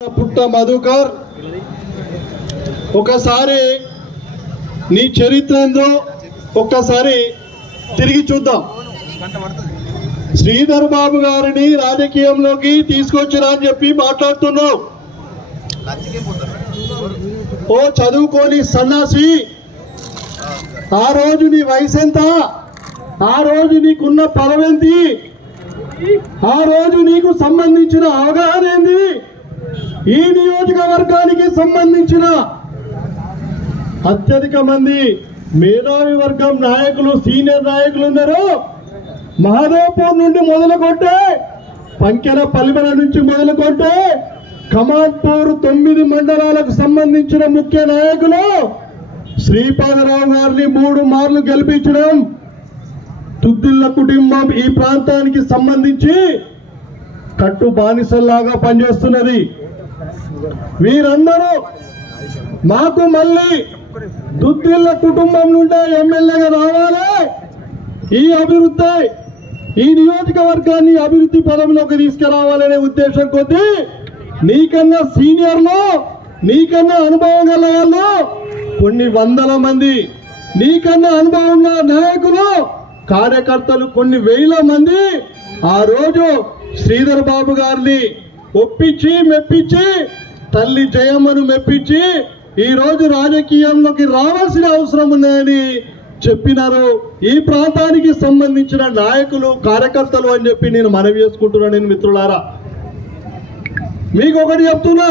పుట్ట మధుకర్, ఒకసారి నీ చరిత్ర ఏందో ఒక్కసారి తిరిగి చూద్దాం. శ్రీధర్ బాబు గారిని రాజకీయంలోకి తీసుకొచ్చినా అని చెప్పి మాట్లాడుతున్నావు. ఓ చదువుకోని సన్నాసి, ఆ రోజు నీ వయసు ఎంత, ఆ రోజు నీకున్న పదవేంటి, ఆ రోజు నీకు సంబంధించిన అవగాహన ఏంది, ఈ నియోజకవర్గానికి సంబంధించిన అత్యధిక మంది మేధావి వర్గం నాయకులు, సీనియర్ నాయకులు ఉన్నారు. మహాదేవ్పూర్ నుండి మొదలుకొంటే, పంకెర పల్లిమల నుంచి మొదలుకొంటే కమాన్పూర్ 9 మండలాలకు సంబంధించిన ముఖ్య నాయకులు శ్రీపాదరావు గారిని 3 మార్లు గెలిపించడం, తుద్దిళ్ల కుటుంబం ఈ ప్రాంతానికి సంబంధించి కట్టు బానిసల్లాగా పనిచేస్తున్నది. వీరందరూ మాకు మళ్ళీ దుద్దిళ్ల కుటుంబం నుండి ఎమ్మెల్యేగా రావాలి, ఈ అభివృద్ధి, ఈ నియోజకవర్గాన్ని అభివృద్ధి పదంలోకి తీసుకురావాలనే ఉద్దేశం కొద్దీ నీకన్నా సీనియర్లు, నీకన్నా అనుభవం గల వాళ్ళు కొన్ని వందల మంది, నీకన్నా అనుభవం ఉన్న నాయకులు, కార్యకర్తలు కొన్ని వేల మంది ఆ రోజు శ్రీధర్ బాబు గారిని ఒప్పించి మెప్పించి, తల్లి జయమ్మను మెప్పించి ఈ రోజు రాజకీయంలోకి రావాల్సిన అవసరం ఉందని చెప్పినారు ఈ ప్రాంతానికి సంబంధించిన నాయకులు, కార్యకర్తలు అని చెప్పి నేను మనవి చేసుకుంటున్నాను. నేను మిత్రులారా, మీకు ఒకటి చెప్తున్నా,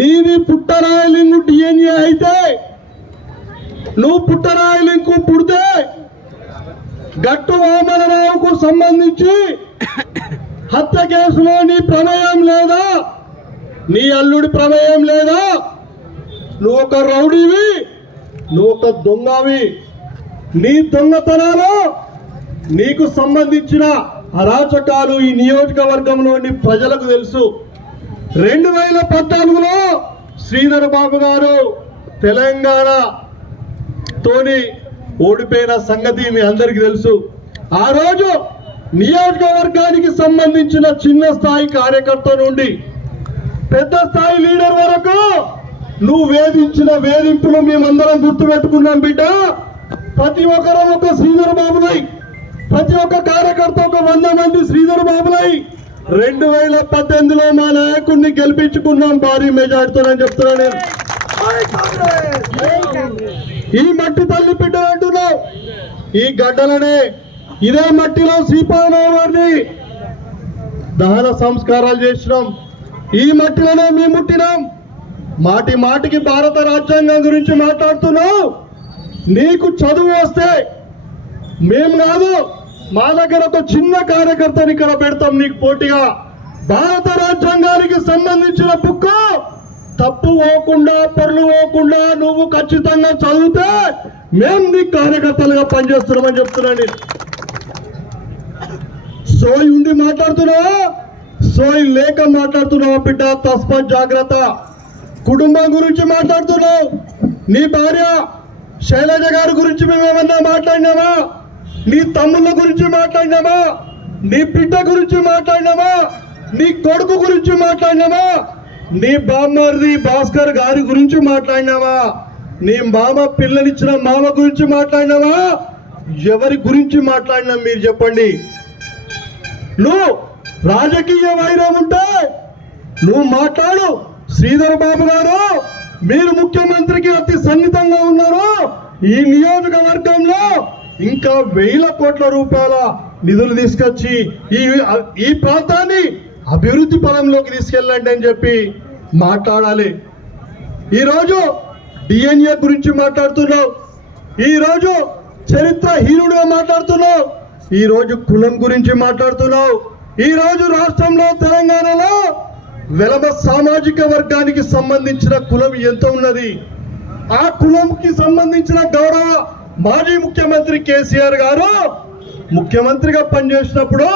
నీది పుట్టరాయలింగు డిఎన్ఏ అయితే, నువ్వు పుట్టరాయలింగు పుడితే గట్టు వామనరావుకు సంబంధించి హత్య కేసులో నీ ప్రమేయం లేదా, నీ అల్లుడి ప్రమేయం లేదా, నువ్వు ఒక రౌడీవి, నువ్వు ఒక దొంగవి. నీ దొంగతనాలు, నీకు సంబంధించిన అరాచకాలు ఈ నియోజకవర్గంలోని ప్రజలకు తెలుసు. 2014లో శ్రీధర్ బాబు గారు తెలంగాణ తోని ఓడిపోయిన సంగతి మీ అందరికీ తెలుసు. ఆ రోజు నియోజకవర్గానికి సంబంధించిన చిన్న స్థాయి కార్యకర్త నుండి పెద్ద స్థాయి లీడర్ వరకు నువ్వు వేధించిన వేధింపులు మేమందరం గుర్తుపెట్టుకున్నాం బిడ్డ. ప్రతి ఒక్కరూ ఒక శ్రీధర్ బాబులై, ప్రతి ఒక్క కార్యకర్త ఒక 100 మంది శ్రీధర్ బాబులై 2018లో మా నాయకుడిని గెలిపించుకున్నాం భారీ మెజార్టీతోనని చెప్తున్నా నేను. ఈ మట్టి తల్లి బిడ్డలు అంటున్నావు, ఈ గడ్డలనే ఇదే మట్టిలో శ్రీపాదరావు గారిని దహన సంస్కారాలు చేసినాం, ఈ మట్టిలోనే మేము ముట్టినాం. మాటి మాటికి భారత రాజ్యాంగం గురించి మాట్లాడుతున్నావు. నీకు చదువు వస్తే మేము కాదు, మా దగ్గర ఒక చిన్న కార్యకర్తని ఇక్కడ పెడతాం నీకు పోటీగా. భారత రాజ్యాంగానికి సంబంధించిన బుక్ తప్పు పోకుండా, పొరలు పోకుండా నువ్వు ఖచ్చితంగా చదివితే మేము నీకు కార్యకర్తలుగా పనిచేస్తున్నామని చెప్తున్నాను. సోయి ఉండి మాట్లాడుతున్నావా, సోయి లేక మాట్లాడుతున్నావా బిడ్డ? తస్మాత్ జాగ్రత్త. కుటుంబం గురించి మాట్లాడుతున్నావు. నీ భార్య శైలజ గారి గురించి మేమేమన్నా మాట్లాడినామా? నీ తమ్ముళ్ళ గురించి మాట్లాడినామా? నీ బిడ్డ గురించి మాట్లాడినామా? నీ కొడుకు గురించి మాట్లాడినామా? నీ బామ్మర్ది భాస్కర్ గారి గురించి మాట్లాడినావా? నీ మామ పిల్లనిచ్చిన మామ గురించి మాట్లాడినావా? ఎవరి గురించి మాట్లాడినా మీరు చెప్పండి. నువ్వు రాజకీయ వైరం ఉంటే నువ్వు మాట్లాడు. శ్రీధర్ బాబు గారు, మీరు ముఖ్యమంత్రికి అతి సన్నిహితంగా ఉన్నారు. ఈ నియోజకవర్గంలో ఇంకా 1000 కోట్ల రూపాయల నిధులు తీసుకొచ్చి ఈ ప్రాంతాన్ని అభివృద్ధి పదంలోకి తీసుకెళ్ళండి అని చెప్పి మాట్లాడాలి. ఈరోజు డిఎన్ఏ గురించి మాట్లాడుతున్నావు, ఈరోజు చరిత్రహీనుడిగా మాట్లాడుతున్నావు, ఈరోజు కులం గురించి మాట్లాడుతున్నావు. ఈరోజు రాష్ట్రంలో తెలంగాణలో వెలమ సామాజిక వర్గానికి సంబంధించిన కులం ఎంత ఉన్నది. ఆ కులంకి సంబంధించిన గౌరవ మాజీ ముఖ్యమంత్రి కేసీఆర్ గారు ముఖ్యమంత్రిగా పనిచేసినప్పుడు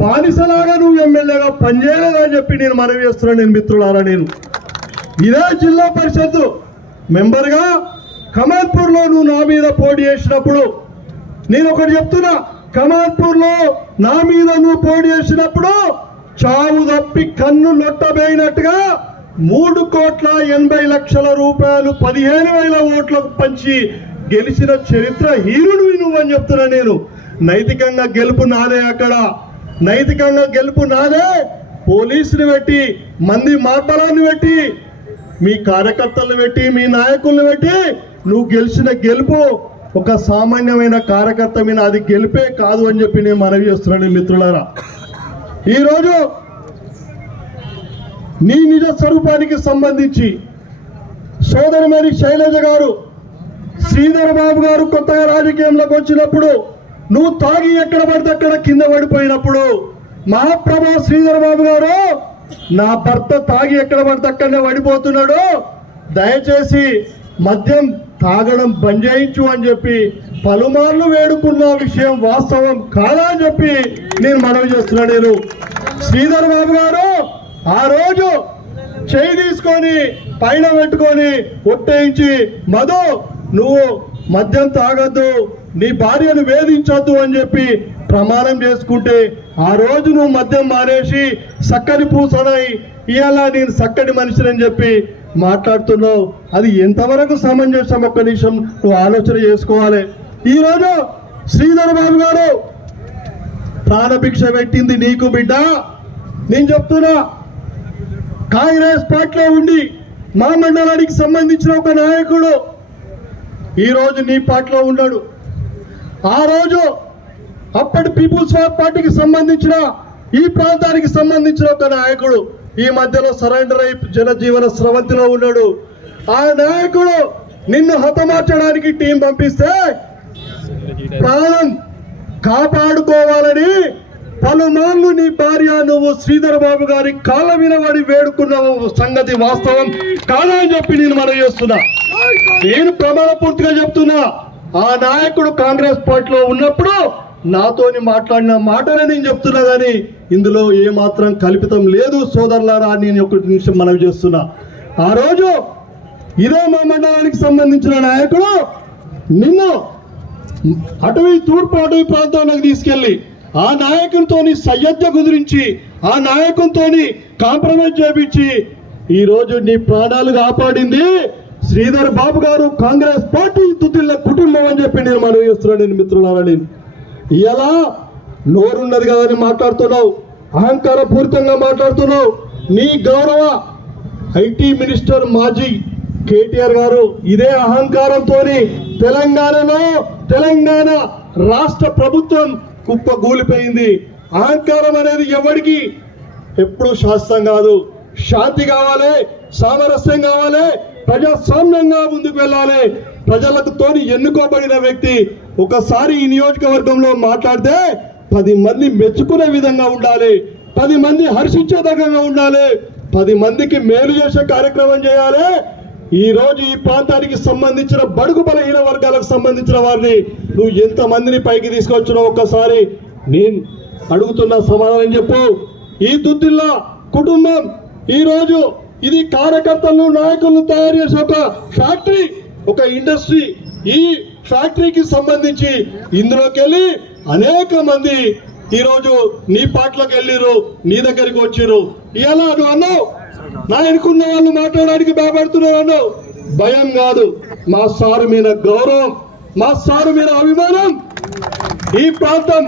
బానిసలాగా నువ్వు ఎమ్మెల్యేగా పనిచేయలేదని చెప్పి నేను మనవి చేస్తున్నాను. నేను మిత్రులారా, నేను ఇదే జిల్లా పరిషత్ మెంబర్గా కమాన్పూర్లో నువ్వు నా మీద పోటీ చేసినప్పుడు నేను ఒకటి చెప్తున్నా, కమాన్పూర్లో నా మీద నువ్వు పోటీ చేసినప్పుడు చావు తప్పి కన్ను లొట్టబోయినట్టుగా 3,80,00,000 రూపాయలు 15,000 ఓట్లకు పంచి గెలిచిన చరిత్ర హీరుడివి నువ్వని చెప్తున్నా నేను. నైతికంగా గెలుపు నాదే, అక్కడ నైతికంగా గెలుపు నాదే. పోలీసులు పెట్టి, మంది మార్బలాన్ని పెట్టి, మీ కార్యకర్తలను పెట్టి, మీ నాయకులను పెట్టి నువ్వు గెలిచిన గెలుపు ఒక సామాన్యమైన కార్యకర్త మీద అది గెలిపే కాదు అని చెప్పి నేను మనవి చేస్తున్నాను మిత్రులారా. ఈరోజు నీ నిజ స్వరూపానికి సంబంధించి సోదరిమణి శైలజ గారు, శ్రీధర్ బాబు గారు కొత్తగా రాజకీయంలోకి వచ్చినప్పుడు నువ్వు తాగి ఎక్కడ పడితే అక్కడ కింద పడిపోయినప్పుడు మహాప్రభా శ్రీధర్ బాబు గారు, నా భర్త తాగి ఎక్కడ పడితే అక్కడనే పడిపోతున్నాడు, దయచేసి మద్యం తాగడం బంద్ చేయించు అని చెప్పి పలుమార్లు వేడుకున్న విషయం వాస్తవం కాదా అని చెప్పి నేను మనవి చేస్తున్నాను. నేను శ్రీధర్ బాబు గారు ఆ రోజు చేయి తీసుకొని పైన పెట్టుకొని ఒట్టేయించి, మధు నువ్వు మద్యం తాగద్దు, నీ భార్యను వేధించొద్దు అని చెప్పి ప్రమాణం చేసుకుంటే ఆ రోజు నువ్వు మద్యం మానేసి చక్కని పూసనై ఇవాళ నేను చక్కటి మనిషిని చెప్పి మాట్లాడుతున్నావు. అది ఎంతవరకు సమంజసం? ఒక్క నిమిషం నువ్వు ఆలోచన చేసుకోవాలి. ఈరోజు శ్రీధర్ బాబు గారు ప్రాణభిక్ష పెట్టింది నీకు బిడ్డ. నేను చెప్తున్నా, కాంగ్రెస్ పార్టీలో ఉండి మా మండలానికి సంబంధించిన ఒక నాయకుడు ఈరోజు నీ పార్టీలో ఉన్నాడు. ఆ రోజు అప్పటి పీపుల్స్ పార్టీకి సంబంధించిన, ఈ ప్రాంతానికి సంబంధించిన ఒక నాయకుడు ఈ మధ్యలో సరెండర్ అయి జనజీవన స్రవంతిలో ఉన్నాడు. ఆ నాయకుడు నిన్ను హతమార్చడానికి టీం పంపిస్తే ప్రాణం కాపాడుకోవాలని పలుమార్లు నీ భార్య నువ్వు శ్రీధర్ బాబు గారి కాళ్ళ మీద పడి వేడుకున్న సంగతి వాస్తవం కాదా అని చెప్పి నేను మనవి చేస్తున్నా. నేను ప్రమాణపూర్తిగా చెప్తున్నా, ఆ నాయకుడు కాంగ్రెస్ పార్టీలో ఉన్నప్పుడు నాతోని మాట్లాడిన మాటనే నేను చెప్తున్నా, కానీ ఇందులో ఏమాత్రం కల్పితం లేదు సోదరులారా. నేను ఒక నిమిషం మనవి చేస్తున్నా. ఆ రోజు ఇదే మా మండలానికి సంబంధించిన నాయకుడు నిన్ను తూర్పు అటవీ ప్రాంతానికి తీసుకెళ్లి ఆ నాయకునితోని సయ్యద్ద కుదిరించి, ఆ నాయకునితోని కాంప్రమైజ్ చేపించి ఈరోజు నీ ప్రాణాలు కాపాడింది శ్రీధర్ బాబు గారు, కాంగ్రెస్ పార్టీ తుదిళ్ళ కుటుంబం అని చెప్పి నేను మనవి చేస్తున్నాను. నేను మిత్రులారా, నేను ఇలా నోరున్నది కదని మాట్లాడుతున్నావు, అహంకార పూరితంగా మాట్లాడుతున్నావు. నీ గౌరవ ఐటీ మినిస్టర్ మాజీ కేటీఆర్ గారు ఇదే అహంకారంతో తెలంగాణ రాష్ట్ర ప్రభుత్వం కుప్పగూలిపోయింది. అహంకారం అనేది ఎవరికి ఎప్పుడు శాస్త్రం కాదు. శాంతి కావాలి, సామరస్యం కావాలి, ప్రజాస్వామ్యంగా ముందుకు వెళ్ళాలి. ప్రజలకు తోని ఎన్నుకోబడిన వ్యక్తి ఒకసారి ఈ నియోజకవర్గంలో మాట్లాడితే 10 మంది మెచ్చుకునే విధంగా ఉండాలి, 10 మంది హర్షించేదగ్గంగా ఉండాలి, 10 మందికి మేలు చేసే కార్యక్రమం చేయాలి. ఈ రోజు ఈ ప్రాంతానికి సంబంధించిన బడుగు బలహీన వర్గాలకు సంబంధించిన వారిని నువ్వు ఎంతమందిని పైకి తీసుకొచ్చినావు ఒక్కసారి నేను అడుగుతున్న సమాధానం చెప్పు. ఈ దుద్దిల్ల కుటుంబం ఈరోజు ఇది కార్యకర్తలను, నాయకులను తయారు చేసే ఒక ఫ్యాక్టరీ, ఒక ఇండస్ట్రీ. ఈ ఫ్యాక్టరీకి సంబంధించి ఇందులోకి వెళ్ళి అనేక మంది ఈరోజు నీ పాటలకు వెళ్ళిరు, నీ దగ్గరికి వచ్చిరు. ఇలా నువ్వు అన్నావు, నా ఎన్నుకున్న వాళ్ళు మాట్లాడడానికి భయపడుతున్నారు అన్నావు. భయం కాదు, మా సారు మీద గౌరవం, మా సారు మీద అభిమానం. ఈ ప్రాంతం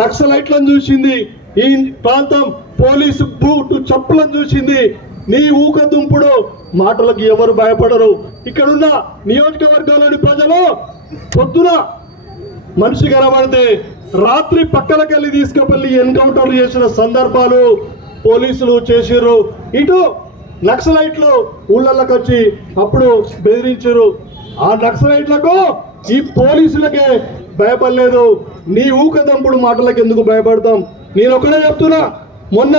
నక్సలైట్లను చూసింది, ఈ ప్రాంతం పోలీసు బూటు చెప్పులను చూసింది. నీ ఊకదుంపుడు మాటలకు ఎవరు భయపడరు. ఇక్కడున్న నియోజకవర్గంలోని ప్రజలు పొద్దున మనిషి కనబడితే రాత్రి పక్కలకెళ్ళి తీసుకువెళ్ళి ఎన్కౌంటర్లు చేసిన సందర్భాలు పోలీసులు చేసిర్రు. ఇటు నక్సలైట్లు ఊళ్ళకి వచ్చి అప్పుడు బెదిరించారు. ఆ నక్సలైట్లకు ఈ పోలీసులకే భయపడలేదు. నీ ఊకదంపుడు మాటలకు ఎందుకు భయపడతాం? నేను ఒకటే చెప్తున్నా, మొన్న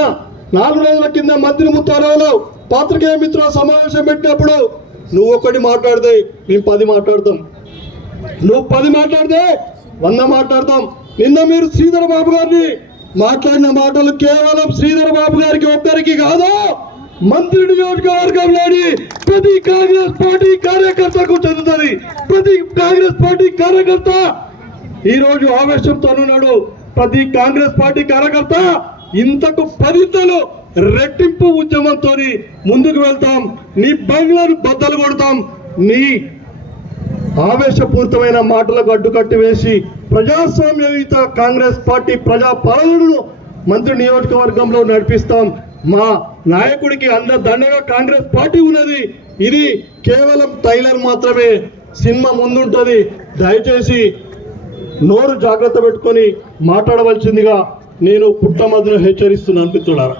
4 రోజుల కింద మంత్రి ముత్తారావులో పాత్రికేయ మిత్రుల సమావేశం పెట్టినప్పుడు నువ్వు ఒకటి మాట్లాడితే మేము 10 మాట్లాడతాం, నువ్వు 10 మాట్లాడితే 100 మాట్లాడతాం. నిన్న మీరు శ్రీధర్ బాబు గారిని మాట్లాడిన మాటలు కేవలం శ్రీధర్ బాబు గారికి ఒక్కరికి కాదు, మంత్రి నియోజకవర్గంలోని ప్రతి కాంగ్రెస్ పార్టీ కార్యకర్తకు చెందుతుంది. ప్రతి కాంగ్రెస్ పార్టీ కార్యకర్త ఈరోజు ఆవేశంతో ఉన్నాడు. ప్రతి కాంగ్రెస్ పార్టీ కార్యకర్త ఇంతకు 10 రెట్టింపు ఉద్యమంతో ముందుకు వెళ్తాం. నీ బంగ్లాను బద్దలు కొడతాం. నీ ఆవేశపూరితమైన మాటలకు అడ్డుకట్టి వేసి ప్రజాస్వామ్యయుత కాంగ్రెస్ పార్టీ ప్రజా పాలనను మంత్రి నియోజకవర్గంలో నడిపిస్తాం. మా నాయకుడికి దండగా కాంగ్రెస్ పార్టీ ఉన్నది. ఇది కేవలం ట్రైలర్ మాత్రమే. సినిమా ముందుంటది. దయచేసి నోరు జాగ్రత్త పెట్టుకొని మాట్లాడవలసిందిగా నేను పుట్టమదును హెచ్చరిస్తున్నాను మిత్రులారా.